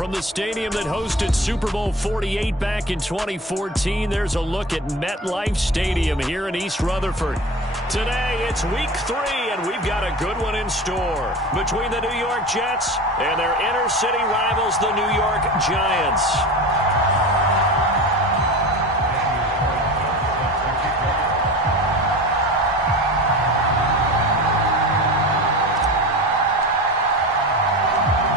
From the stadium that hosted Super Bowl 48 back in 2014, there's a look at MetLife Stadium here in East Rutherford. Today, it's week 3, and we've got a good one in store between the New York Jets and their inner-city rivals, the New York Giants.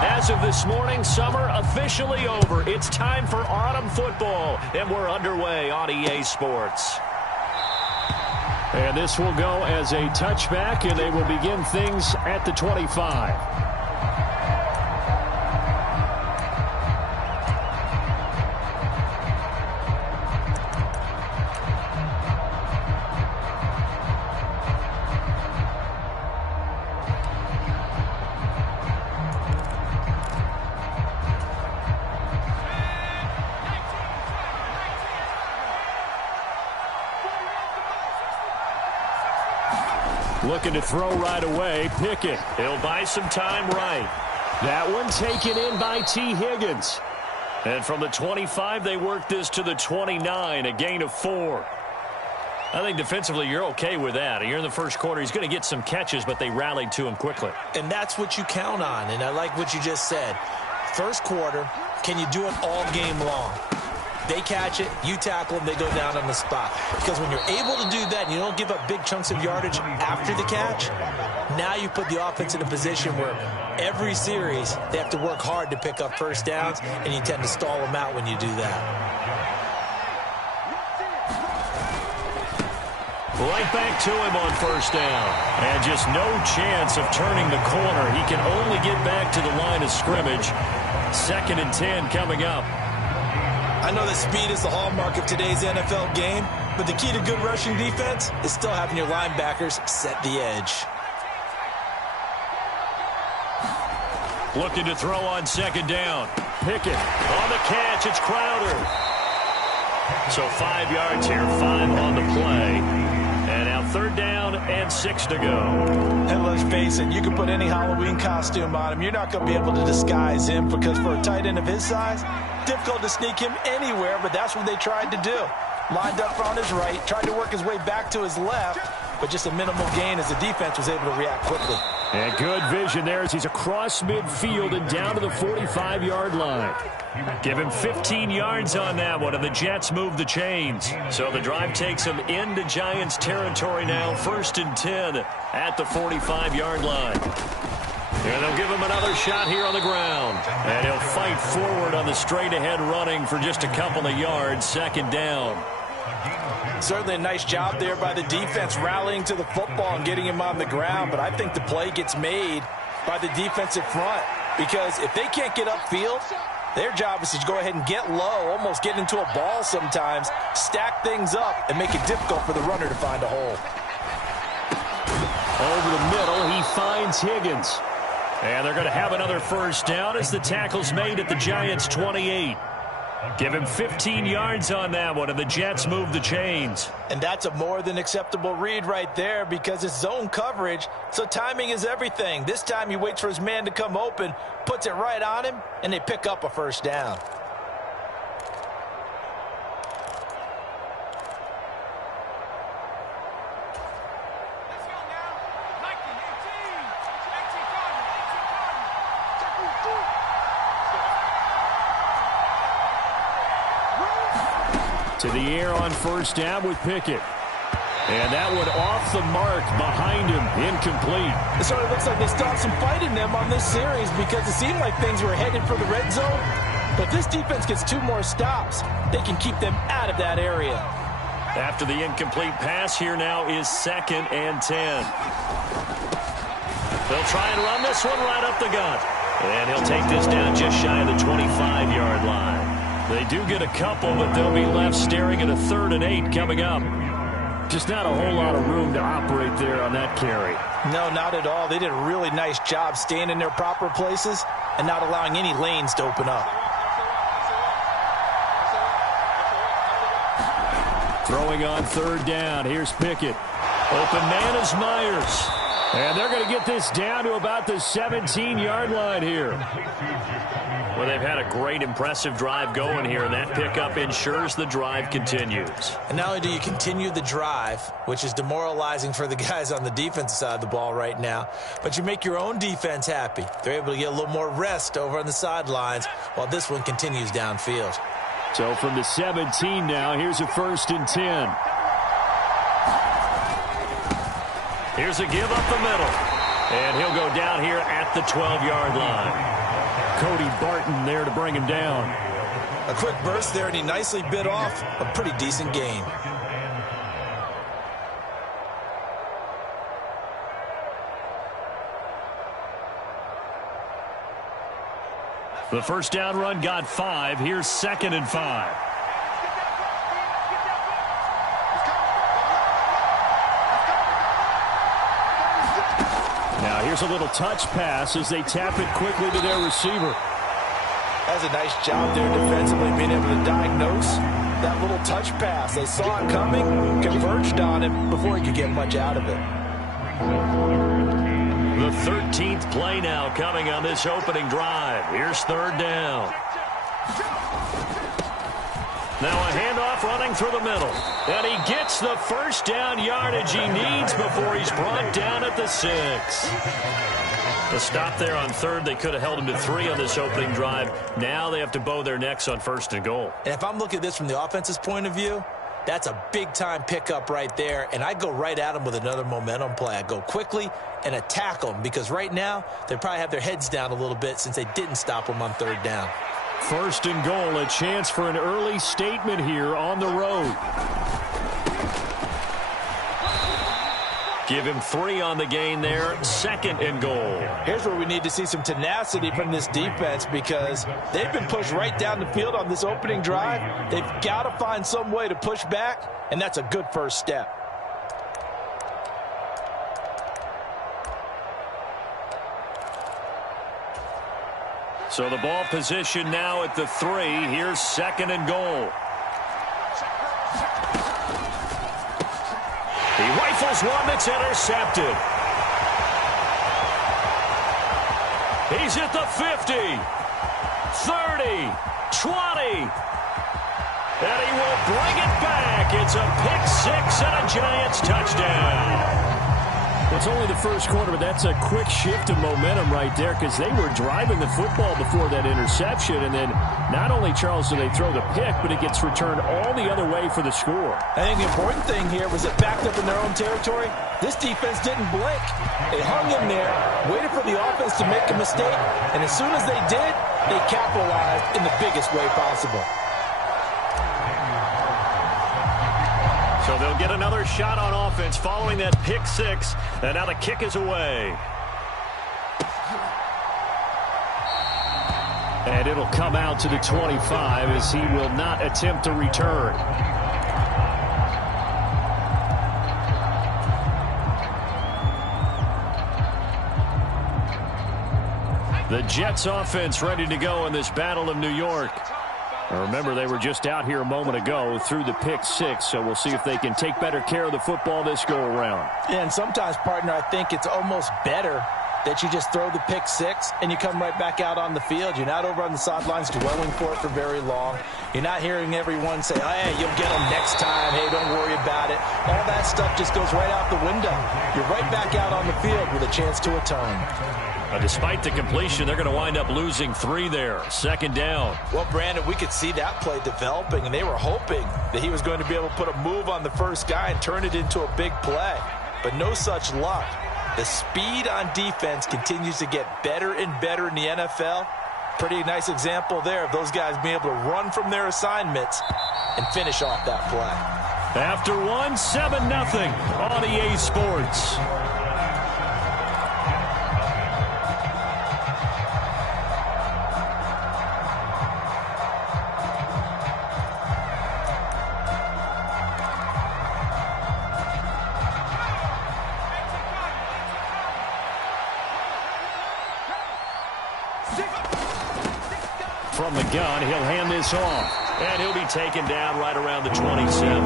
As of this morning, summer officially over. It's time for autumn football, and we're underway on EA Sports. And this will go as a touchback, and they will begin things at the 25. Looking to throw right away. Pickett. He'll buy some time right. That one taken in by T. Higgins. And from the 25, they work this to the 29, a gain of 4. I think defensively you're okay with that. You're in the first quarter. He's going to get some catches, but they rallied to him quickly. And that's what you count on, and I like what you just said. First quarter, can you do it all game long? They catch it, you tackle them, they go down on the spot. Because when you're able to do that and you don't give up big chunks of yardage after the catch, now you put the offense in a position where every series they have to work hard to pick up first downs, and you tend to stall them out when you do that. Right back to him on first down. And just no chance of turning the corner. He can only get back to the line of scrimmage. 2nd and 10 coming up. I know that speed is the hallmark of today's NFL game, but the key to good rushing defense is still having your linebackers set the edge. Looking to throw on 2nd down. Pickett on the catch. It's Crowder. So 5 yards here, 5 on the play. And now 3rd down and 6 to go. And let's face it, you can put any Halloween costume on him. You're not going to be able to disguise him, because for a tight end of his size, difficult to sneak him anywhere, but that's what they tried to do. Lined up on his right, tried to work his way back to his left, but just a minimal gain as the defense was able to react quickly. And good vision there as he's across midfield and down to the 45-yard line. Give him 15 yards on that one, and the Jets move the chains. So the drive takes them into Giants territory now, 1st and 10 at the 45-yard line. And they'll give him another shot here on the ground. And he'll fight forward on the straight-ahead running for just a couple of yards, 2nd down. Certainly a nice job there by the defense rallying to the football and getting him on the ground, but I think the play gets made by the defensive front, because if they can't get upfield, their job is to go ahead and get low, almost get into a ball sometimes, stack things up, and make it difficult for the runner to find a hole. Over the middle, he finds Higgins. And they're going to have another first down as the tackle's made at the Giants' 28. Give him 15 yards on that one, and the Jets move the chains. And that's a more than acceptable read right there, because it's zone coverage, so timing is everything. This time he waits for his man to come open, puts it right on him, and they pick up a first down. To the air on first down with Pickett. And that one off the mark behind him, incomplete. It sort of looks like they stopped some fight in them on this series, because it seemed like things were headed for the red zone. But this defense gets 2 more stops. They can keep them out of that area. After the incomplete pass, here now is 2nd and 10. They'll try and run this one right up the gut. And he'll take this down just shy of the 25-yard line. They do get a couple, but they'll be left staring at a 3rd and 8 coming up. Just not a whole lot of room to operate there on that carry. No, not at all. They did a really nice job staying in their proper places and not allowing any lanes to open up. Throwing on 3rd down. Here's Pickett. Open man is Myers. And they're going to get this down to about the 17-yard line here. Well, they've had a great, impressive drive going here, and that pickup ensures the drive continues. And not only do you continue the drive, which is demoralizing for the guys on the defensive side of the ball right now, but you make your own defense happy. They're able to get a little more rest over on the sidelines while this one continues downfield. So from the 17 now, here's a 1st and 10. Here's a give up the middle. And he'll go down here at the 12-yard line. Cody Barton there to bring him down. A quick burst there, and he nicely bit off a pretty decent gain. The first down run got 5. Here's 2nd and 5. Now here's a little touch pass as they tap it quickly to their receiver. That's a nice job there defensively, being able to diagnose that little touch pass. They saw it coming, converged on it before he could get much out of it. The 13th play now coming on this opening drive. Here's 3rd down. Now a handoff running through the middle. And he gets the first down yardage he needs before he's brought down at the 6. The stop there on 3rd. They could have held him to 3 on this opening drive. Now they have to bow their necks on 1st and goal. And if I'm looking at this from the offense's point of view, that's a big-time pickup right there, and I go right at them with another momentum play. I go quickly and attack them because right now they probably have their heads down a little bit since they didn't stop them on 3rd down. 1st and goal, a chance for an early statement here on the road. Give him 3 on the gain there. 2nd and goal. Here's where we need to see some tenacity from this defense because they've been pushed right down the field on this opening drive. They've got to find some way to push back, and that's a good first step. So the ball position now at the 3. Here's 2nd and goal. He rifles one that's intercepted. He's at the 50, 30, 20. And he will bring it back. It's a pick 6 and a Giants touchdown. It's only the first quarter, but that's a quick shift of momentum right there because they were driving the football before that interception. And then not only, Charles, do they throw the pick, but it gets returned all the other way for the score. I think the important thing here was it backed up in their own territory. This defense didn't blink. They hung in there, waited for the offense to make a mistake, and as soon as they did, they capitalized in the biggest way possible. So they'll get another shot on offense following that pick 6. And now the kick is away. And it'll come out to the 25 as he will not attempt to return. The Jets offense ready to go in this Battle of New York. Remember, they were just out here a moment ago through the pick 6, so we'll see if they can take better care of the football this go-around. And sometimes, partner, I think it's almost better that you just throw the pick 6 and you come right back out on the field. You're not over on the sidelines dwelling for it for very long. You're not hearing everyone say, oh, hey, you'll get them next time. Hey, don't worry about it. All that stuff just goes right out the window. You're right back out on the field with a chance to atone. Despite the completion, they're going to wind up losing 3 there. 2nd down. Well, Brandon, we could see that play developing, and they were hoping that he was going to be able to put a move on the first guy and turn it into a big play. But no such luck. The speed on defense continues to get better and better in the NFL. Pretty nice example there of those guys being able to run from their assignments and finish off that play. After 1, 7-0 on EA Sports. From the gun, he'll hand this off. And he'll be taken down right around the 27.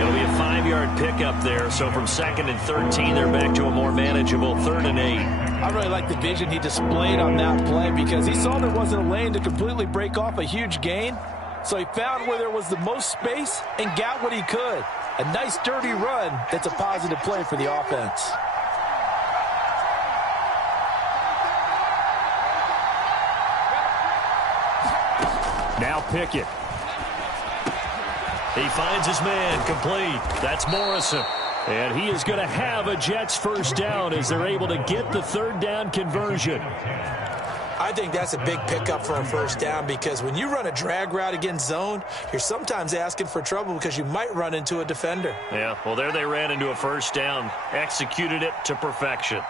It'll be a 5-yard pickup there. So from 2nd and 13, they're back to a more manageable 3rd and 8. I really like the vision he displayed on that play because he saw there wasn't a lane to completely break off a huge gain. So he found where there was the most space and got what he could. A nice, dirty run that's a positive play for the offense. Now Pickett. He finds his man complete. That's Morrison. And he is going to have a Jets first down as they're able to get the 3rd down conversion. I think that's a big pickup for a first down because when you run a drag route against zone, you're sometimes asking for trouble because you might run into a defender. Yeah, well, there they ran into a first down, executed it to perfection.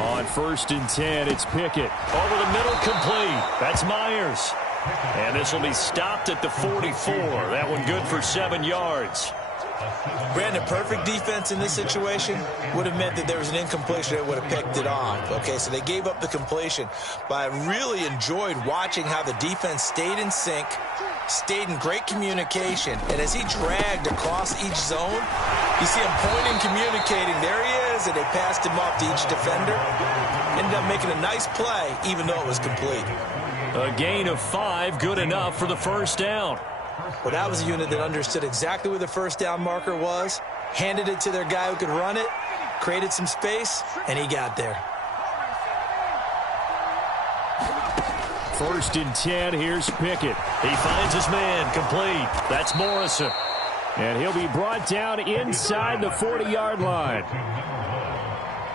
On 1st and 10, it's Pickett. Over the middle, complete. That's Myers. And this will be stopped at the 44. That one good for 7 yards. Brandon, perfect defense in this situation would have meant that there was an incompletion that would have picked it off. Okay, so they gave up the completion. But I really enjoyed watching how the defense stayed in sync, stayed in great communication. And as he dragged across each zone, you see him pointing, communicating. There he is, and they passed him off to each defender. Ended up making a nice play, even though it was complete. A gain of 5, good enough for the first down. Well, that was a unit that understood exactly where the first down marker was, handed it to their guy who could run it, created some space, and he got there. 1st and 10, here's Pickett. He finds his man, complete. That's Morrison. And he'll be brought down inside the 40-yard line.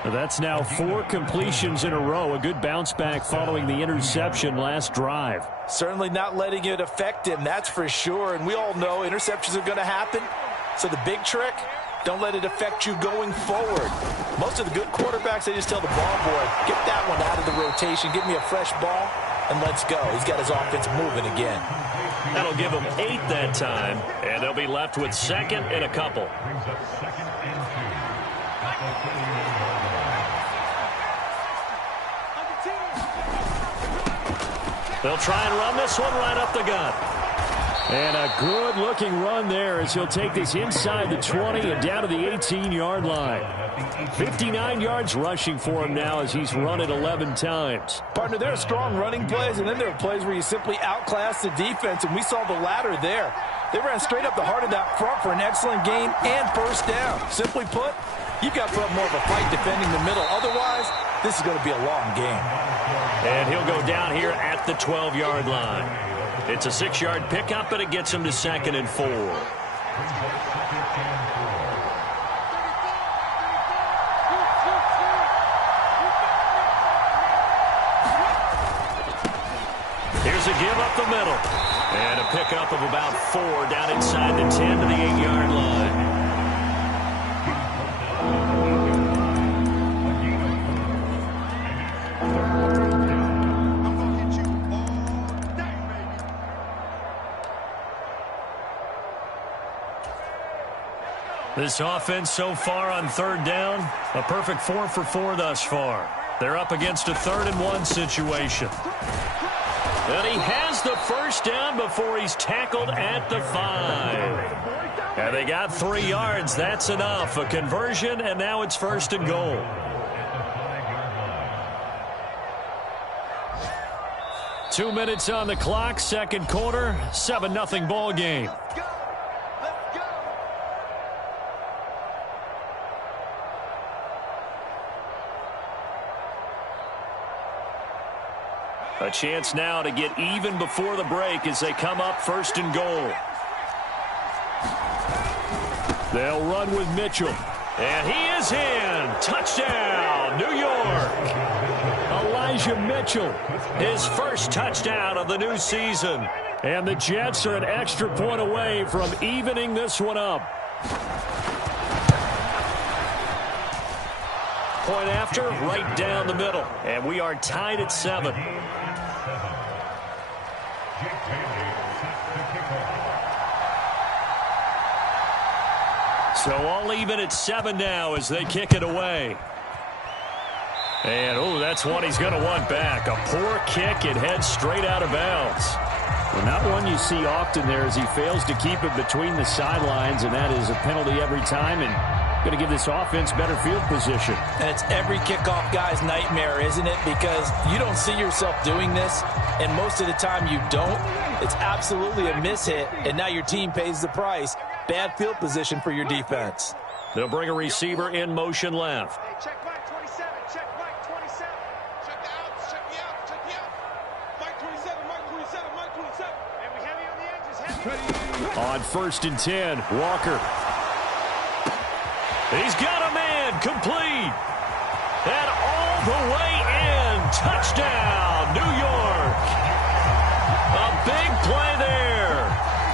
That's now 4 completions in a row. A good bounce back following the interception last drive. Certainly not letting it affect him, that's for sure. And we all know interceptions are going to happen. So the big trick, don't let it affect you going forward. Most of the good quarterbacks, they just tell the ball boy, get that one out of the rotation, give me a fresh ball, and let's go. He's got his offense moving again. That'll give them 8 that time, and they'll be left with 2nd and a couple. They'll try and run this one right up the gut. And a good-looking run there as he'll take this inside the 20 and down to the 18-yard line. 59 yards rushing for him now as he's run it 11 times. Partner, there are strong running plays, and then there are plays where you simply outclass the defense, and we saw the latter there. They ran straight up the heart of that front for an excellent gain and first down. Simply put, you've got to put up more of a fight defending the middle. Otherwise, this is going to be a long game. And he'll go down here at the 12-yard line. It's a 6-yard pickup, but it gets him to 2nd and 4. Here's a give up the middle. And a pickup of about 4 down inside the 10 to the 8-yard line. This offense so far on 3rd down, a perfect 4 for 4 thus far. They're up against a 3rd and 1 situation. And he has the first down before he's tackled at the 5. And they got 3 yards. That's enough. A conversion, and now it's 1st and goal. Two minutes on the clock, 2nd quarter, 7-0 ball game. A chance now to get even before the break as they come up 1st and goal. They'll run with Mitchell. And he is in. Touchdown, New York. Elijah Mitchell, his first touchdown of the new season. And the Jets are an extra point away from evening this one up. Point after, right down the middle. And we are tied at 7. So all even at 7 now as they kick it away. And, oh, that's one he's going to want back. A poor kick. It heads straight out of bounds. Well, not one you see often there as he fails to keep it between the sidelines, and that is a penalty every time, and going to give this offense better field position. And it's every kickoff guy's nightmare, isn't it? Because you don't see yourself doing this, and most of the time you don't. It's absolutely a mishit, and now your team pays the price. Bad field position for your defense. They'll bring a receiver in motion left. Hey, check Mike 27, check Mike 27. Check the outs, check the outs, check the outs. Mike 27, Mike 27, Mike 27. And we heavy on the edges, heavy. On 1st and 10, Walker. He's got a man, complete. And all the way in, touchdown, New York. A big play there,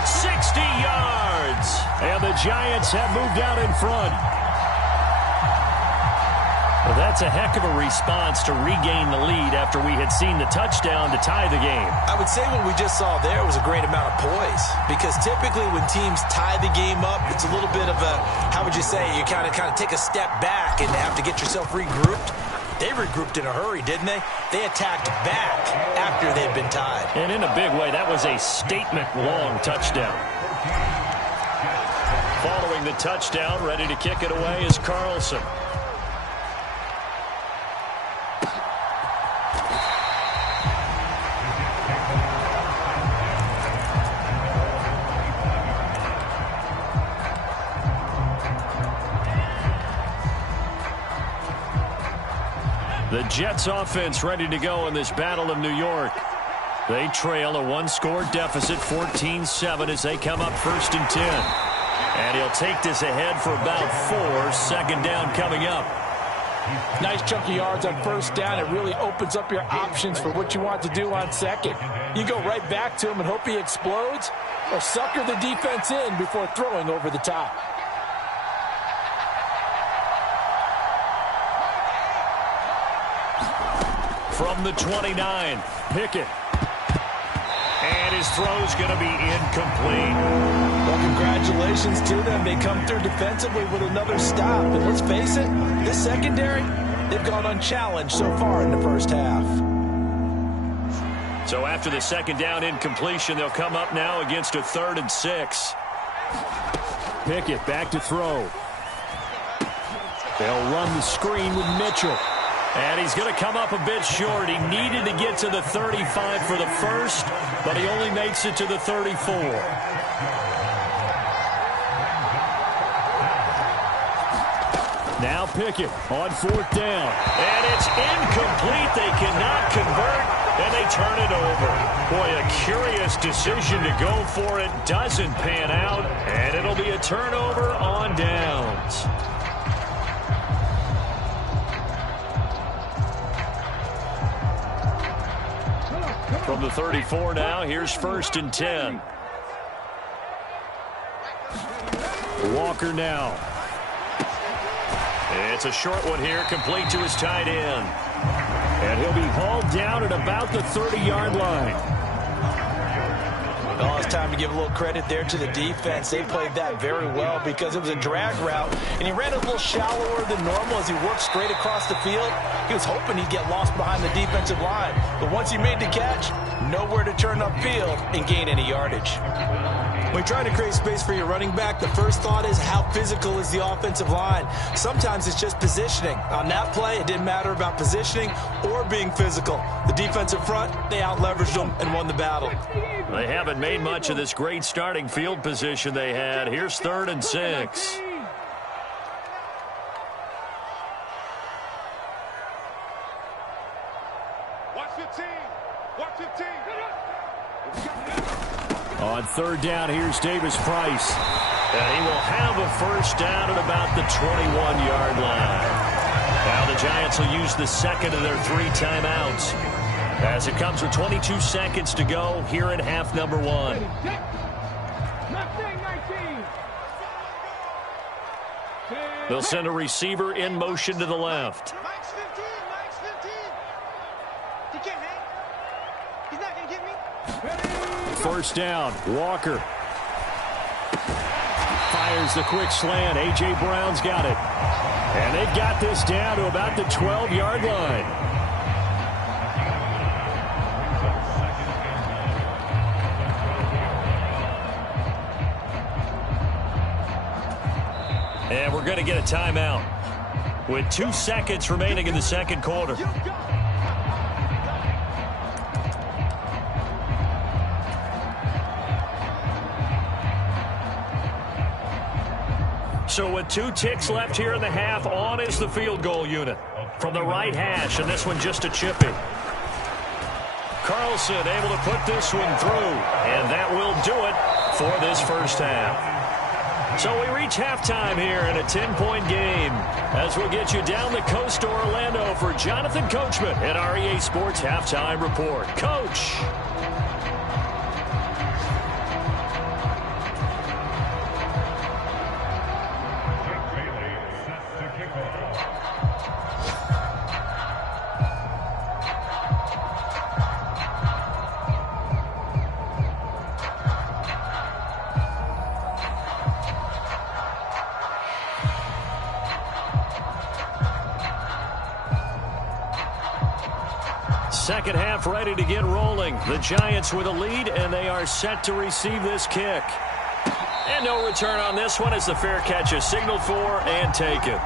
60 yards. And the Giants have moved out in front. Well, that's a heck of a response to regain the lead after we had seen the touchdown to tie the game. I would say what we just saw there was a great amount of poise, because typically when teams tie the game up, it's a little bit of a, how would you say, you kind of take a step back and have to get yourself regrouped. They regrouped in a hurry, didn't they? They attacked back after they'd been tied. And in a big way, that was a statement-long touchdown. Following the touchdown, ready to kick it away is Carlson. The Jets offense ready to go in this Battle of New York. They trail a one-score deficit, 14-7, as they come up 1st and 10. And he'll take this ahead for about 4. Second down coming up. Nice chunky yards on 1st down. It really opens up your options for what you want to do on 2nd. You go right back to him and hope he explodes, or sucker the defense in before throwing over the top. From the 29, Pickett. And his throw's going to be incomplete. Well, congratulations to them. They come through defensively with another stop. And let's face it, this secondary, they've gone unchallenged so far in the first half. So after the second down incompletion, they'll come up now against a 3rd and 6. Pickett back to throw. They'll run the screen with Mitchell. And he's going to come up a bit short. He needed to get to the 35 for the first, but he only makes it to the 34. Now Pickett on 4th down. And it's incomplete. They cannot convert, and they turn it over. Boy, a curious decision to go for it. Doesn't pan out, and it'll be a turnover on downs. From the 34 now, here's 1st and 10. Walker now. It's a short one here, complete to his tight end. And he'll be hauled down at about the 30-yard line. Well, it's time to give a little credit there to the defense. They played that very well because it was a drag route, and he ran a little shallower than normal as he worked straight across the field. He was hoping he'd get lost behind the defensive line, but once he made the catch, nowhere to turn upfield and gain any yardage. When trying to create space for your running back, the first thought is how physical is the offensive line. Sometimes it's just positioning. On that play, it didn't matter about positioning or being physical. The defensive front, they out-leveraged them and won the battle. They haven't made much of this great starting field position they had. Here's 3rd and 6. Watch 15. Watch 15. On 3rd down, here's Davis Price. And he will have a first down at about the 21-yard line. Now the Giants will use the second of their 3 timeouts, as it comes with 22 seconds to go here in half number 1. They'll send a receiver in motion to the left. Mike's 15. Mike's 15. He can't hang. He's not going to get me. 1st down, Walker. Fires the quick slant. A.J. Brown's got it. And they've got this down to about the 12-yard line. And we're going to get a timeout with 2 seconds remaining in the second quarter. So with 2 ticks left here in the half, on is the field goal unit from the right hash, and this one just a chippy. Carlson able to put this one through, and that will do it for this first half. So we reach halftime here in a 10-point game as we'll get you down the coast to Orlando for Jonathan Coachman at our EA Sports Halftime Report. Coach. Second half ready to get rolling. The Giants with a lead, and they are set to receive this kick. And no return on this one as the fair catch is signaled for and taken.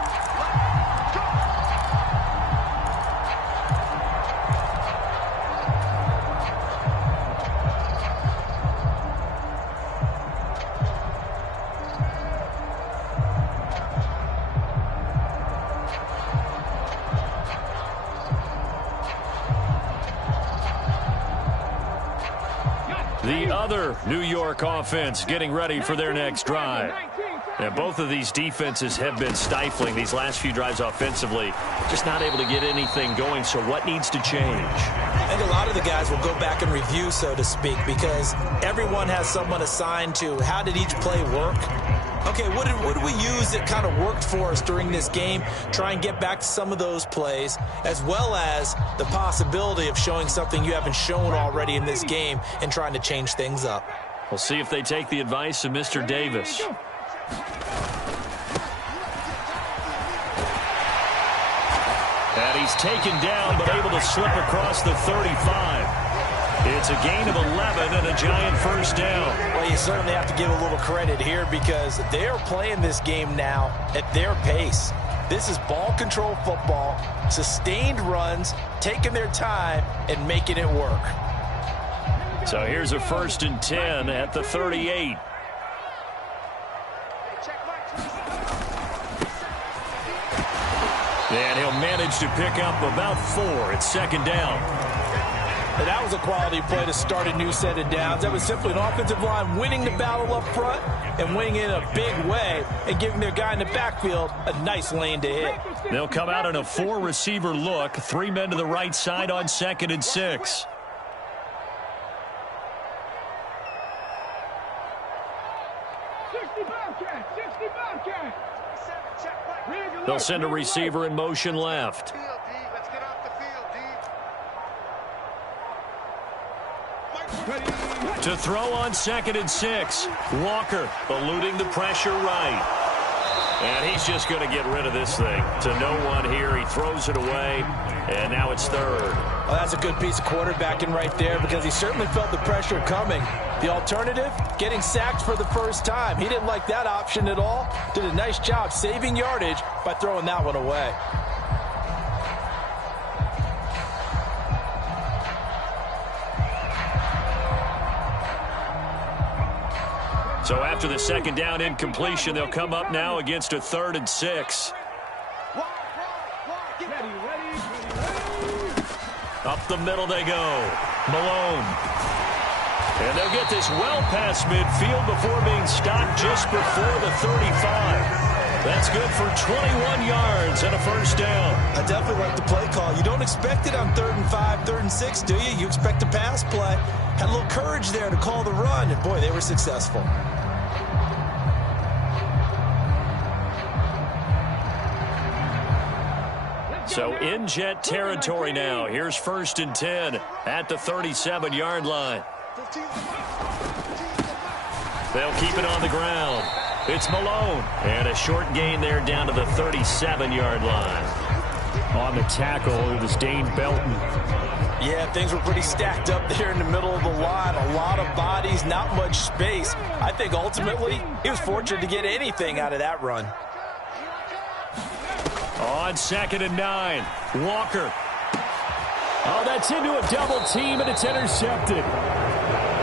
The other New York offense getting ready for their next drive. And both of these defenses have been stifling these last few drives offensively. Just not able to get anything going, so what needs to change? I think a lot of the guys will go back and review, so to speak, because everyone has someone assigned to how did each play work. Okay, what did we use that kind of worked for us during this game? Try and get back to some of those plays, as well as the possibility of showing something you haven't shown already in this game and trying to change things up. We'll see if they take the advice of Mr. Davis. And he's taken down, but able to slip across the 35. It's a gain of 11 and a Giant first down. Well, you certainly have to give a little credit here because they are playing this game now at their pace. This is ball control football, sustained runs, taking their time and making it work. So here's a 1st and 10 at the 38. And he'll manage to pick up about 4 at second down. And that was a quality play to start a new set of downs. That was simply an offensive line winning the battle up front and winning in a big way and giving their guy in the backfield a nice lane to hit. They'll come out in a 4-receiver look. 3 men to the right side on 2nd and 6. They'll send a receiver in motion left. To throw on 2nd and 6. Walker eluding the pressure right. And he's just going to get rid of this thing. To no one here. He throws it away. And now it's 3rd. Well, that's a good piece of quarterbacking right there because he certainly felt the pressure coming. The alternative, getting sacked for the first time. He didn't like that option at all. Did a nice job saving yardage by throwing that one away. So after the 2nd down incompletion, they'll come up now against a 3rd and 6. Up the middle they go. Malone. And they'll get this well past midfield before being stopped just before the 35. That's good for 21 yards and a first down. I definitely like the play call. You don't expect it on 3rd and 5, 3rd and 6, do you? You expect a pass play. Had a little courage there to call the run, and boy, they were successful. So in Jet territory now. Here's 1st and 10 at the 37-yard line. They'll keep it on the ground. It's Malone. And a short gain there down to the 37-yard line. On the tackle, it was Dane Belton. Yeah, things were pretty stacked up there in the middle of the line. A lot of bodies, not much space. I think ultimately he was fortunate to get anything out of that run. On 2nd and 9, Walker. Oh, that's into a double team, and it's intercepted.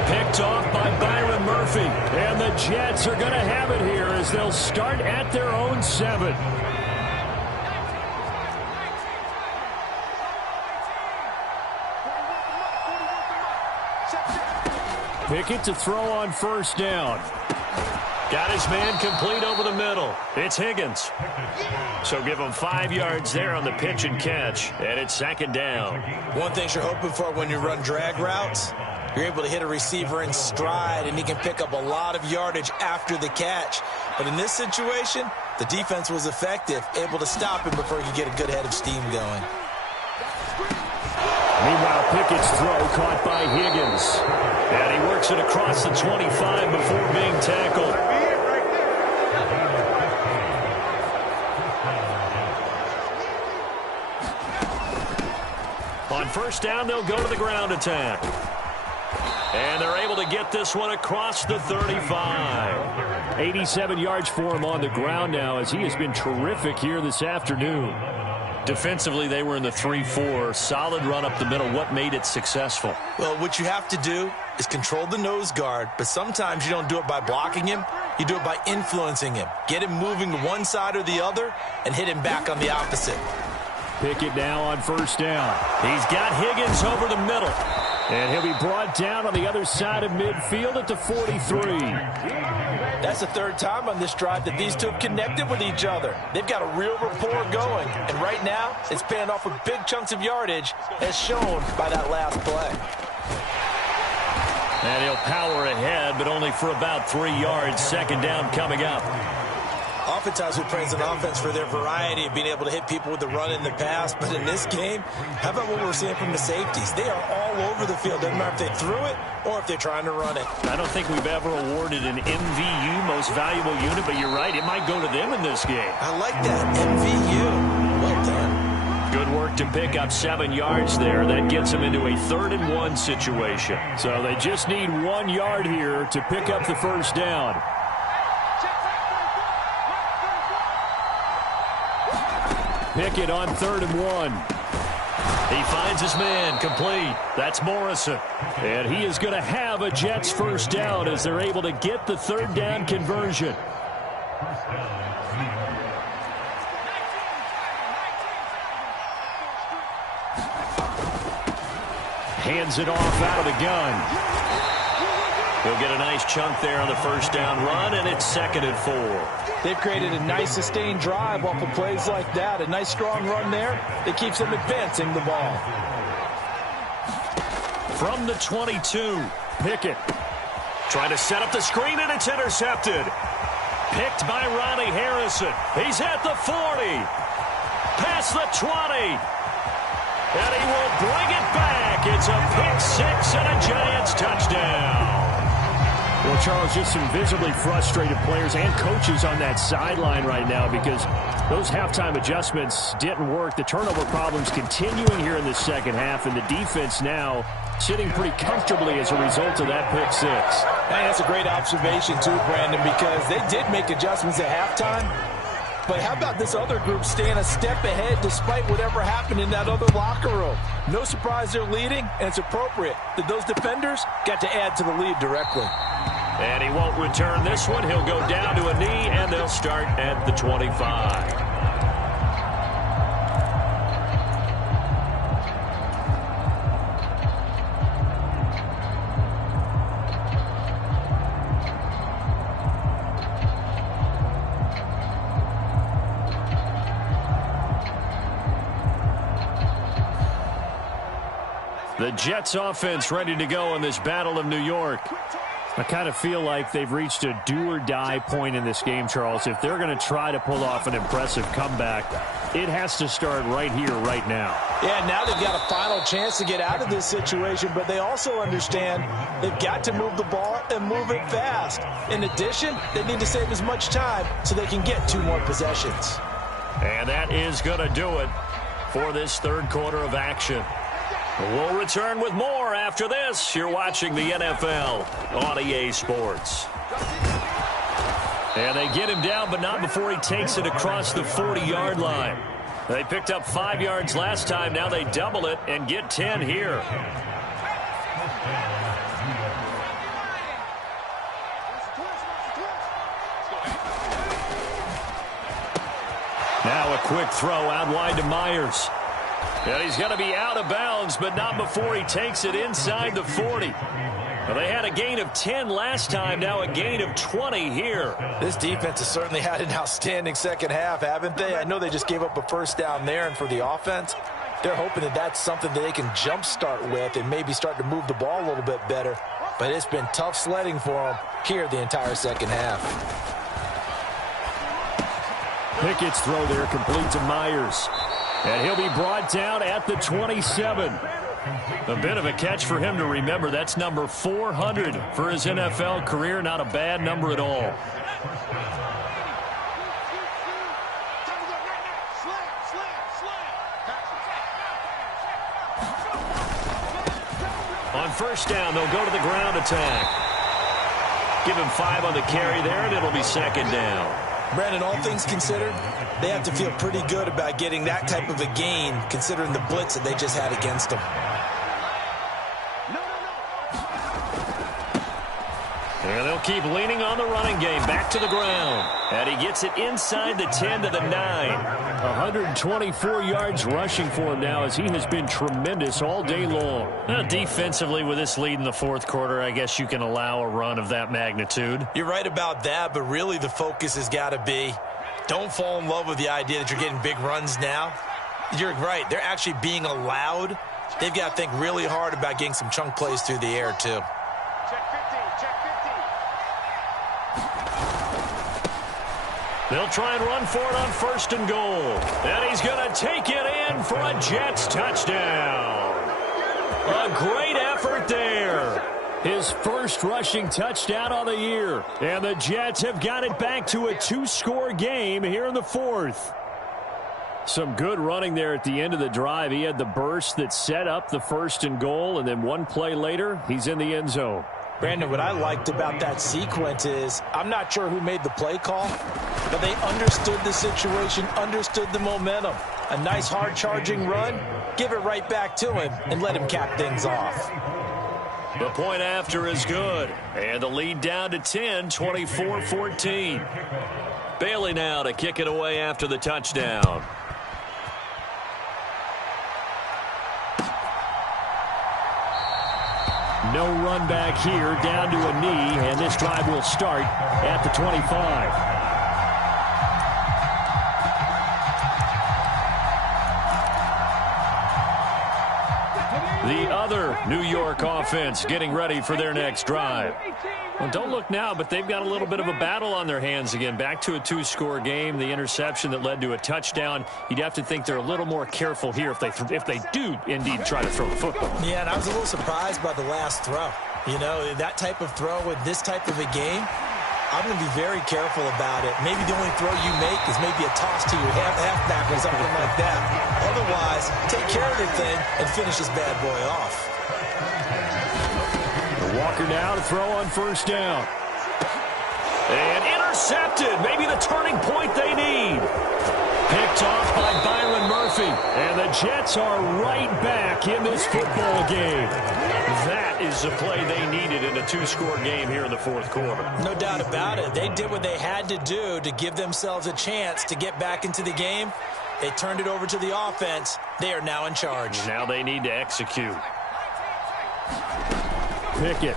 Picked off by Byron Murphy. And the Jets are going to have it here as they'll start at their own 7. Pickett to throw on 1st down. Got his man complete over the middle. It's Higgins. So give him 5 yards there on the pitch and catch. And it's 2nd down. One thing you're hoping for when you run drag routes, you're able to hit a receiver in stride, and he can pick up a lot of yardage after the catch. But in this situation, the defense was effective, able to stop him before he could get a good head of steam going. Meanwhile, Pickett's throw caught by Higgins. And he works it across the 25 before being tackled. On 1st down, they'll go to the ground attack. And they're able to get this one across the 35. 87 yards for him on the ground now as he has been terrific here this afternoon. Defensively, they were in the 3-4. Solid run up the middle. What made it successful? Well, what you have to do is control the nose guard, but sometimes you don't do it by blocking him. You do it by influencing him. Get him moving to one side or the other and hit him back on the opposite. Pickett now on 1st down. He's got Higgins over the middle. And he'll be brought down on the other side of midfield at the 43. That's the 3rd time on this drive that these two have connected with each other. They've got a real rapport going. And right now, it's paying off with big chunks of yardage, as shown by that last play. And he'll power ahead, but only for about 3 yards. 2nd down coming up. Oftentimes we praise an offense for their variety of being able to hit people with the run in the pass. But in this game, how about what we're seeing from the safeties? They are all over the field. Doesn't matter if they threw it or if they're trying to run it. I don't think we've ever awarded an MVU, most valuable unit, but you're right. It might go to them in this game. I like that. MVU. Well done. Good work to pick up 7 yards there. That gets them into a 3rd and 1 situation. So they just need 1 yard here to pick up the 1st down. Pickett on 3rd and 1. He finds his man complete. That's Morrison. And he is going to have a Jets 1st down as they're able to get the 3rd down conversion. Hands it off out of the gun. He'll get a nice chunk there on the 1st down run, and it's 2nd and 4. They've created a nice sustained drive off of plays like that. A nice strong run there that keeps them advancing the ball. From the 22, Pickett trying to set up the screen, and it's intercepted. Picked by Ronnie Harrison. He's at the 40. Past the 20. And he will bring it back. It's a pick-6 and a Giants touchdown. Well, Charles, just some visibly frustrated players and coaches on that sideline right now because those halftime adjustments didn't work. The turnover problems continuing here in the 2nd half, and the defense now sitting pretty comfortably as a result of that pick-6. Hey, that's a great observation too, Brandon, because they did make adjustments at halftime. But how about this other group staying a step ahead despite whatever happened in that other locker room? No surprise they're leading, and it's appropriate that those defenders got to add to the lead directly. And he won't return this one. He'll go down to a knee, and they'll start at the 25. The Jets offense ready to go in this Battle of New York. I kind of feel like they've reached a do-or-die point in this game, Charles. If they're going to try to pull off an impressive comeback, it has to start right here, right now. Yeah, now they've got a final chance to get out of this situation, but they also understand they've got to move the ball and move it fast. In addition, they need to save as much time so they can get 2 more possessions. And that is going to do it for this third quarter of action. We'll return with more after this. You're watching the NFL on EA Sports. And they get him down, but not before he takes it across the 40-yard line. They picked up 5 yards last time. Now they double it and get 10 here. Now a quick throw out wide to Myers. And he's going to be out of bounds, but not before he takes it inside the 40. Well, they had a gain of 10 last time, now a gain of 20 here. This defense has certainly had an outstanding second half, haven't they? I know they just gave up a first down there, and for the offense, they're hoping that that's something that they can jumpstart with and maybe start to move the ball a little bit better. But it's been tough sledding for them here the entire second half. Pickett's throw there complete to Myers. And he'll be brought down at the 27. A bit of a catch for him to remember. That's number 400 for his NFL career. Not a bad number at all. On first down, they'll go to the ground attack. Give him 5 on the carry there, and it'll be second down. Brandon, all things considered, they have to feel pretty good about getting that type of a gain, considering the blitz that they just had against them. And they'll keep leaning on the running game. Back to the ground. And he gets it inside the 10 to the 9. 124 yards rushing for him now as he has been tremendous all day long. Now, defensively, with this lead in the fourth quarter, I guess you can allow a run of that magnitude. You're right about that, but really the focus has got to be don't fall in love with the idea that you're getting big runs now. You're right. They're actually being allowed. They've got to think really hard about getting some chunk plays through the air, too. They'll try and run for it on first and goal. And he's going to take it in for a Jets touchdown. A great effort there. His first rushing touchdown of the year. And the Jets have got it back to a 2-score game here in the fourth. Some good running there at the end of the drive. He had the burst that set up the first and goal, and then one play later, he's in the end zone. Brandon, what I liked about that sequence is I'm not sure who made the play call, but they understood the situation, understood the momentum. A nice hard-charging run, give it right back to him, and let him cap things off. The point after is good, and the lead down to 10, 24-14. Bailey now to kick it away after the touchdown. No run back here, down to a knee, and this drive will start at the 25. The other New York offense getting ready for their next drive. Well, don't look now, but they've got a little bit of a battle on their hands again. Back to a 2-score game. The interception that led to a touchdown. You'd have to think they're a little more careful here if they do indeed try to throw the football. Yeah, and I was a little surprised by the last throw. You know, that type of throw with this type of a game, I'm going to be very careful about it. Maybe the only throw you make is maybe a toss to your halfback or something like that. Otherwise, take care of the thing and finish this bad boy off. Walker now to throw on first down. And intercepted. Maybe the turning point they need. Picked off by Byron Murphy. And the Jets are right back in this football game. That is the play they needed in a 2-score game here in the fourth quarter. No doubt about it. They did what they had to do to give themselves a chance to get back into the game. They turned it over to the offense. They are now in charge. Now they need to execute. Pickett.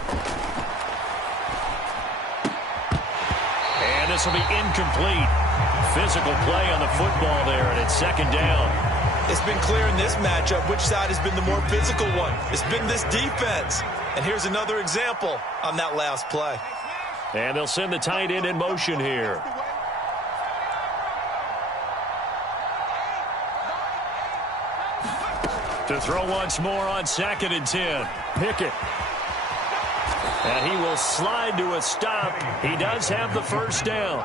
And this will be incomplete. Physical play on the football there, and it's second down. It's been clear in this matchup which side has been the more physical one. It's been this defense. And here's another example on that last play. And they'll send the tight end in motion here. To throw once more on 2nd and 10. Pickett. And he will slide to a stop. He does have the first down.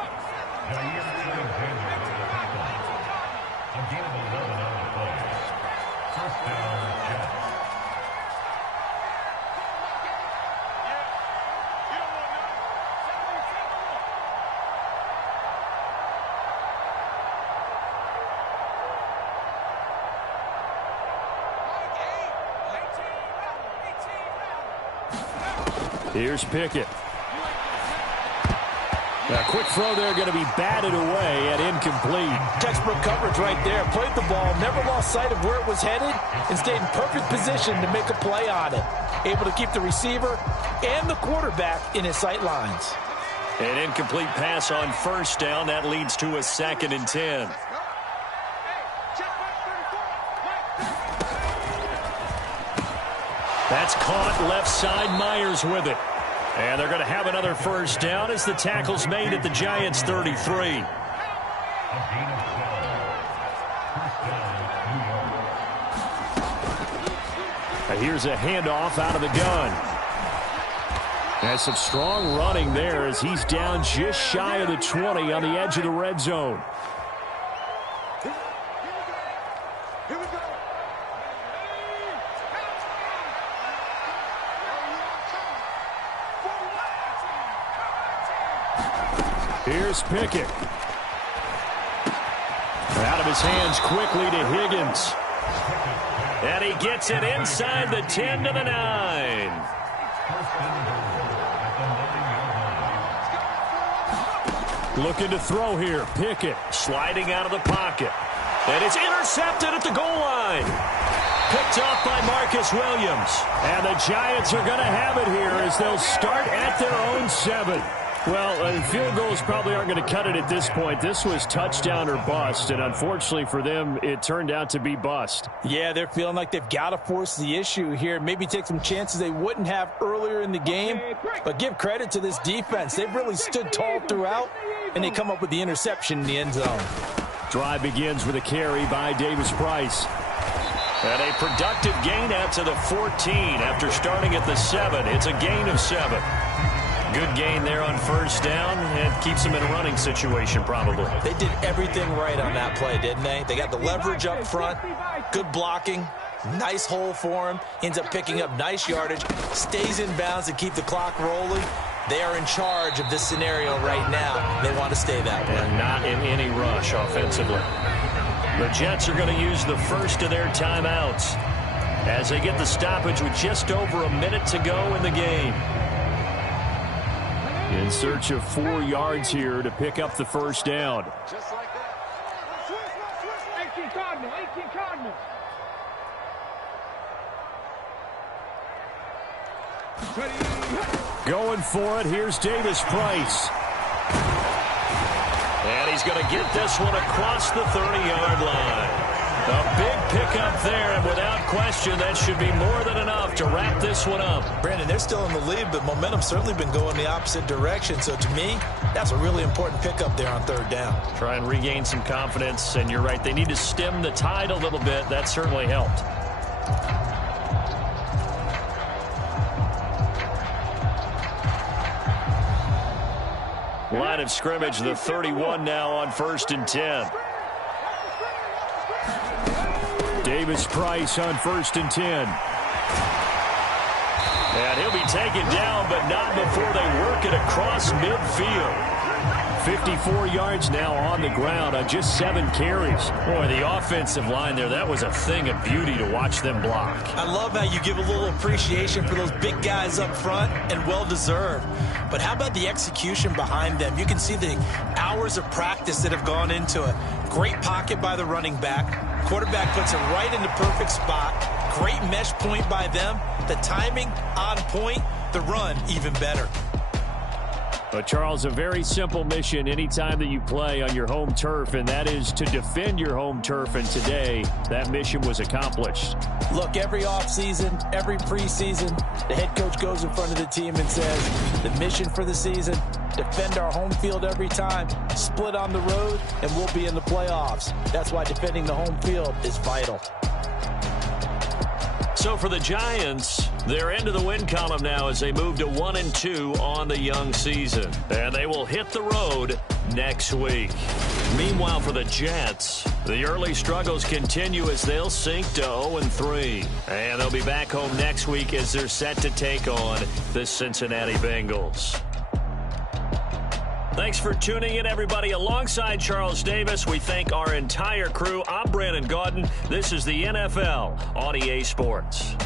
Here's Pickett. A quick throw there, going to be batted away and incomplete. Textbook coverage right there. Played the ball, never lost sight of where it was headed, and stayed in perfect position to make a play on it. Able to keep the receiver and the quarterback in his sight lines. An incomplete pass on first down. That leads to a 2nd and 10. That's caught left side. Myers with it. And they're going to have another first down as the tackle's made at the Giants' 33. Here's a handoff out of the gun. Has some strong running there as he's down just shy of the 20 on the edge of the red zone. Here's Pickett. Out of his hands quickly to Higgins. And he gets it inside the 10 to the 9. Looking to throw here. Pickett sliding out of the pocket. And it's intercepted at the goal line. Picked off by Marcus Williams. And the Giants are going to have it here as they'll start at their own 7. Well, field goals probably aren't going to cut it at this point. This was touchdown or bust, and unfortunately for them, it turned out to be bust. Yeah, they're feeling like they've got to force the issue here. Maybe take some chances they wouldn't have earlier in the game. But give credit to this defense. They've really stood tall throughout, and they come up with the interception in the end zone. Drive begins with a carry by Davis Price. And a productive gain out to the 14 after starting at the 7. It's a gain of 7. Good gain there on first down, and keeps them in a running situation probably. They did everything right on that play, didn't they? They got the leverage up front, good blocking, nice hole for him, ends up picking up nice yardage, stays in bounds to keep the clock rolling. They are in charge of this scenario right now. They want to stay that way. And not in any rush offensively. The Jets are going to use the first of their timeouts as they get the stoppage with just over a minute to go in the game. In search of 4 yards here to pick up the first down. Just like that. 18 Cardinal, 18 Cardinal. Going for it, here's Davis Price. And he's going to get this one across the 30-yard line. A big pickup there, and without question, that should be more than enough to wrap this one up. Brandon, they're still in the lead, but momentum's certainly been going the opposite direction. So to me, that's a really important pickup there on third down. Try and regain some confidence, and you're right, they need to stem the tide a little bit. That certainly helped. Line of scrimmage, the 31 now on 1st and 10. Davis Price on 1st and 10. And he'll be taken down, but not before they work it across midfield. 54 yards now on the ground on just 7 carries. Boy, the offensive line there, that was a thing of beauty to watch them block. I love how you give a little appreciation for those big guys up front, and well-deserved. But how about the execution behind them? You can see the hours of practice that have gone into it. Great pocket by the running back. Quarterback puts it right in the perfect spot. Great mesh point by them. The timing on point. The run even better. But, Charles, a very simple mission anytime that you play on your home turf, and that is to defend your home turf. And today, that mission was accomplished. Look, every offseason, every preseason, the head coach goes in front of the team and says, the mission for the season, defend our home field every time, split on the road, and we'll be in the playoffs. That's why defending the home field is vital. So for the Giants, they're into the win column now as they move to 1-2 on the young season. And they will hit the road next week. Meanwhile, for the Jets, the early struggles continue as they'll sink to 0-3. And they'll be back home next week as they're set to take on the Cincinnati Bengals. Thanks for tuning in, everybody. Alongside Charles Davis, we thank our entire crew. I'm Brandon Gaudin. This is the NFL on EA Sports.